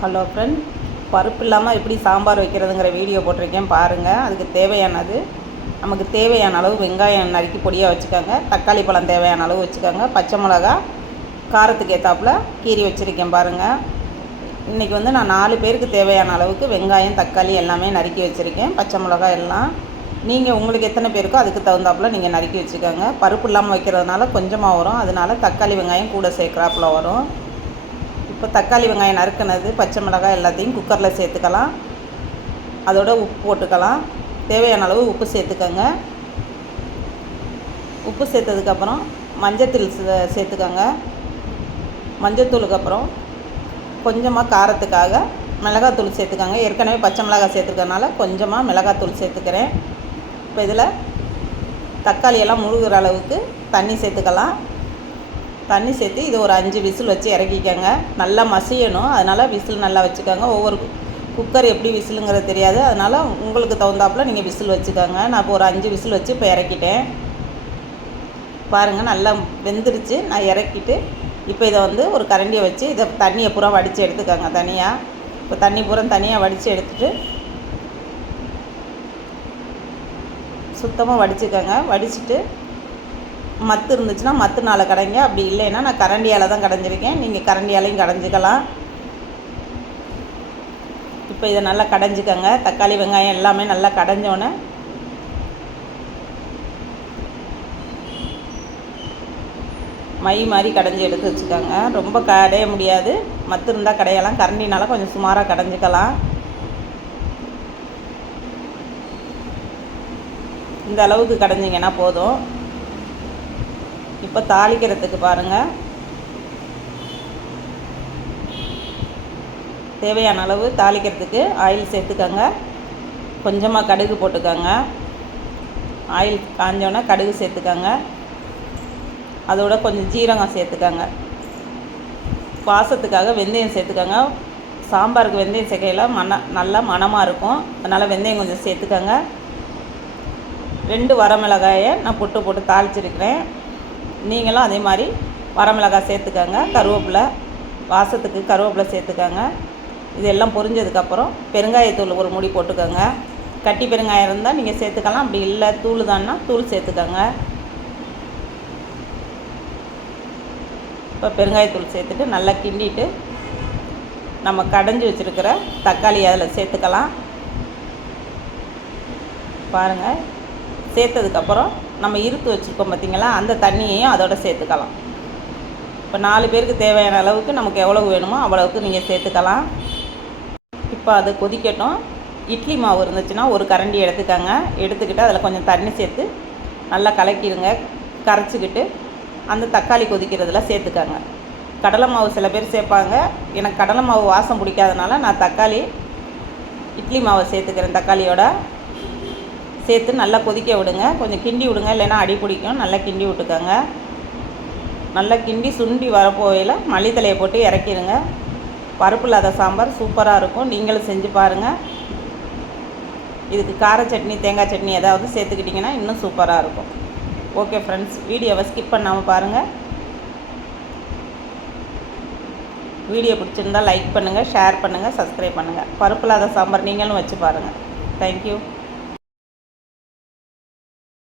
Hello friend, பருப்பு இல்லாமல் எப்படி சாம்பார் வைக்கிறதுங்கிற வீடியோ போட்டிருக்கேன் பாருங்கள். அதுக்கு தேவையானது, நமக்கு தேவையான அளவு வெங்காயம் நறுக்கி பொடியாக வச்சுக்கோங்க. தக்காளி பழம் தேவையான அளவு வச்சுக்கோங்க. பச்சை மிளகா காரத்துக்கு ஏற்றாப்புல கீரி வச்சுருக்கேன் பாருங்கள். இன்றைக்கி வந்து நான் 4 பேருக்கு தேவையான அளவுக்கு வெங்காயம் தக்காளி எல்லாமே நறுக்கி வச்சுருக்கேன். பச்சை மிளகா எல்லாம் நீங்கள் உங்களுக்கு எத்தனை பேருக்கோ அதுக்கு தகுந்தாப்புல நீங்கள் நறுக்கி வச்சுக்கோங்க. பருப்பு இல்லாமல் வைக்கிறதுனால கொஞ்சமாக வரும், அதனால தக்காளி வெங்காயம் கூட சேர்க்குறாப்புல வரும். இப்போ தக்காளி வெங்காயம் நறுக்கினது பச்சை மிளகாய் எல்லாத்தையும் குக்கரில் சேர்த்துக்கலாம். அதோட உப்பு போட்டுக்கலாம். தேவையான அளவு உப்பு சேர்த்துக்கோங்க. உப்பு சேர்த்ததுக்கப்புறம் மஞ்சத்தூள் சேர்த்துக்கோங்க. மஞ்சத்தூளுக்கு அப்புறம் கொஞ்சமாக காரத்துக்காக மிளகாத்தூள் சேர்த்துக்கோங்க. ஏற்கனவே பச்சை மிளகாய் சேர்த்துக்கிறதுனால கொஞ்சமாக மிளகாத்தூள் சேர்த்துக்கிறேன். இப்போ இதில் தக்காளியெல்லாம் முழுகிற அளவுக்கு தண்ணி சேர்த்துக்கலாம். தண்ணி சேர்த்து இது ஒரு 5 விசில் வச்சு இறக்கிக்கங்க. நல்லா மசியணும், அதனால் விசில் நல்லா வச்சுக்கோங்க. ஒவ்வொரு குக்கர் எப்படி விசிலுங்கிறது தெரியாது, அதனால் உங்களுக்கு தகுந்தாப்புல நீங்கள் விசில் வச்சுக்கோங்க. நான் இப்போ ஒரு 5 விசில் வச்சு இப்போ இறக்கிட்டேன் பாருங்கள். நல்லா வெந்துருச்சு. நான் இறக்கிட்டு இப்போ இதை வந்து ஒரு கரண்டியை வச்சு இதை தண்ணியை பூரா வடித்து எடுத்துக்கோங்க தனியாக. இப்போ தண்ணி பூரா தனியாக வடித்து எடுத்துகிட்டு சுத்தமாக வடிச்சுக்கோங்க. வடிச்சுட்டு மத்து இருந்துச்சுன்னா மத்துனால கடைங்க, அப்படி இல்லைன்னா நான் கரண்டியால் தான் கடைஞ்சிருக்கேன். நீங்கள் கரண்டியாலையும் கடைஞ்சிக்கலாம். இப்போ இதை நல்லா கடைஞ்சிக்கோங்க. தக்காளி வெங்காயம் எல்லாமே நல்லா கடைஞ்சோன்னே மை மாதிரி கடைஞ்சி எடுத்து வச்சுக்கோங்க. ரொம்ப கடைய முடியாது, மத்து இருந்தால் கடையலாம். கரண்டினால கொஞ்சம் சுமாராக கடைஞ்சிக்கலாம். இந்த அளவுக்கு கடைஞ்சிங்கன்னா போதும். இப்போ தாளிக்கிறதுக்கு பாருங்கள், தேவையான அளவு தாளிக்கிறதுக்கு ஆயில் சேர்த்துக்கோங்க. கொஞ்சமாக கடுகு போட்டுக்கோங்க. ஆயில் காஞ்சோன்னே கடுகு சேர்த்துக்கோங்க. அதோட கொஞ்சம் ஜீரகம் சேர்த்துக்கோங்க. வாசத்துக்காக வெந்தயம் சேர்த்துக்கோங்க. சாம்பாருக்கு வெந்தயம் சேர்க்கையில் நல்லா மணமாக இருக்கும், அதனால் வெந்தயம் கொஞ்சம் சேர்த்துக்கோங்க. 2 வரமிளகாயை நான் போட்டு தாளிச்சிருக்கிறேன். நீங்களும் அதே மாதிரி வரமிளகாய் சேர்த்துக்கோங்க. கருவேப்பிலை வாசத்துக்கு கருவேப்பிலை சேர்த்துக்கோங்க. இதெல்லாம் பொரிஞ்சதுக்கப்புறம் பெருங்காயத்தூள் ஒரு மூடி போட்டுக்கோங்க. கட்டி பெருங்காயம் இருந்தால் நீங்கள் சேர்த்துக்கலாம், அப்படி இல்லை தூள் தான்னா தூள் சேர்த்துக்கோங்க. இப்போ பெருங்காயத்தூள் சேர்த்துட்டு நல்லா கிண்டிட்டு நம்ம கடைஞ்சி வச்சுருக்கிற தக்காளி அதில் சேர்த்துக்கலாம் பாருங்கள். சேர்த்ததுக்கப்புறம் நம்ம இருத்து வச்சுருக்கோம் பார்த்திங்களா, அந்த தண்ணியையும் அதோட சேர்த்துக்கலாம். இப்போ 4 பேருக்கு தேவையான அளவுக்கு நமக்கு எவ்வளவு வேணுமோ அவ்வளவுக்கு நீங்கள் சேர்த்துக்கலாம். இப்போ அது கொதிக்கட்டும். இட்லி மாவு இருந்துச்சுன்னா ஒரு கரண்டி எடுத்துக்கோங்க. எடுத்துக்கிட்டு அதில் கொஞ்சம் தண்ணி சேர்த்து நல்லா கலக்கிடுங்க. கரைச்சிக்கிட்டு அந்த தக்காளி கொதிக்கிறதுல சேர்த்துக்கோங்க. கடலை மாவு சில பேர் சேர்ப்பாங்க. எனக்கு கடலை மாவு வாசம் பிடிக்காதனால நான் இட்லி மாவை சேர்த்துக்கிறேன். தக்காளியோட சேர்த்து நல்லா கொதிக்க விடுங்க. கொஞ்சம் கிண்டி விடுங்க, இல்லைன்னா அடி பிடிக்கும். நல்லா கிண்டி விட்டுக்கோங்க. நல்லா கிண்டி சுண்டி வரப்போகையில் மல்லித்தலையை போட்டு இறக்கிடுங்க. பருப்பு இல்லாத சாம்பார் சூப்பராக இருக்கும். நீங்களும் செஞ்சு பாருங்கள். இதுக்கு கார சட்னி தேங்காய் சட்னி ஏதாவது சேர்த்துக்கிட்டிங்கன்னா இன்னும் சூப்பராக இருக்கும். ஓகே ஃப்ரெண்ட்ஸ், வீடியோவை ஸ்கிப் பண்ணாமல் பாருங்கள். வீடியோ பிடிச்சிருந்தால் லைக் பண்ணுங்கள், ஷேர் பண்ணுங்கள், சப்ஸ்கிரைப் பண்ணுங்கள். பருப்பு இல்லாத சாம்பார் நீங்களும் வச்சு பாருங்கள். தேங்க்யூ.